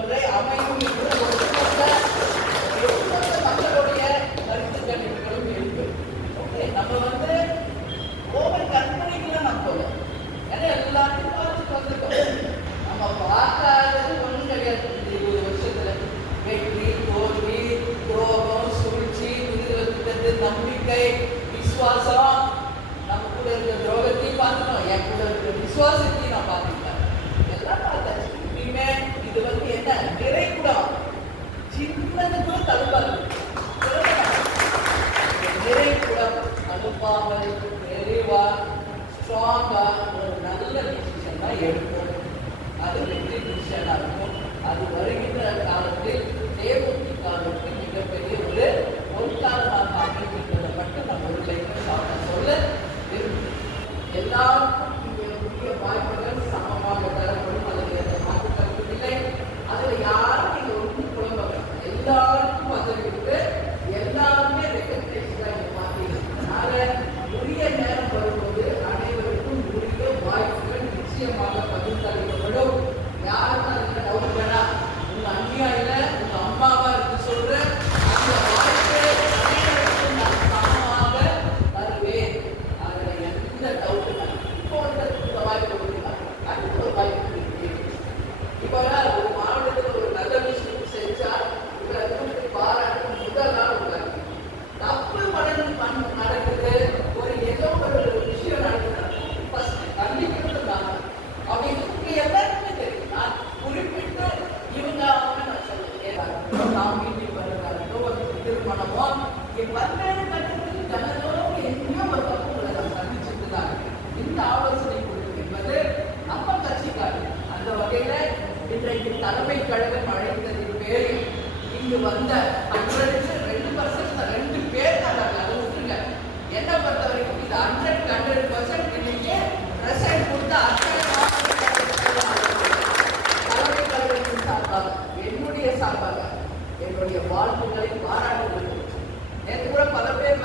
முறை அமையும் என்று ஒட்டுமொத்த ஒட்டுமொத்த மக்களுடைய கருத்து கணிப்புகளும் இருக்கு. ஓகே நம்ம வந்து ஒவ்வொரு கற்பனைக்குள்ள நம்ம போவோம் ஏன்னா எல்லாத்தையும் பார்த்துட்டு வந்திருக்கோம் நம்ம பார்க்காதது ஒன்றும் கிடையாது. இந்த இருபது வருஷத்துல. வெற்றி தோல்வி துரோகம் சூழ்ச்சி விடுதலை நம்பிக்கை விசுவாசம். நம்ம கூட இருக்கிற துரோகத்தையும் பார்த்துட்டோம். என் கூட இருக்கிற விசுவாசம் நாம் ஒரு நல்ல டிசிஷனாக எடுப்போம் அது வெற்றி டிசிஷனாக இருக்கும் அது வருகின்ற காலத்தில் தேமுதிகாவுக்கு மிகப்பெரிய ஒரு பொருளாதாரமாக அமைக்கின்றதை மட்டும் நம்ம ஒரு லைஃப்பில் சாப்பிட சொல்ல எல்லாருக்கும் இங்கே முக்கிய வாய்ப்புகள் சமம் ಮುಖ್ಯವಾದ ಪದಗಳ அவர்களும் ஒரு திருமணமோ பல்வேறு கட்டத்தில் நல்லதோடு எங்கேயோ ஒரு தப்புகளை இந்த ஆலோசனை குழு என்பது நம்ம அந்த வகையில இன்றைக்கு தலைமை கழகம் அழைத்ததின் பேரில் இங்கு வந்த அன்றரை உங்களுடைய வாழ்த்துக்களை பாராட்டுகிறது நேற்று கூட பல பேர்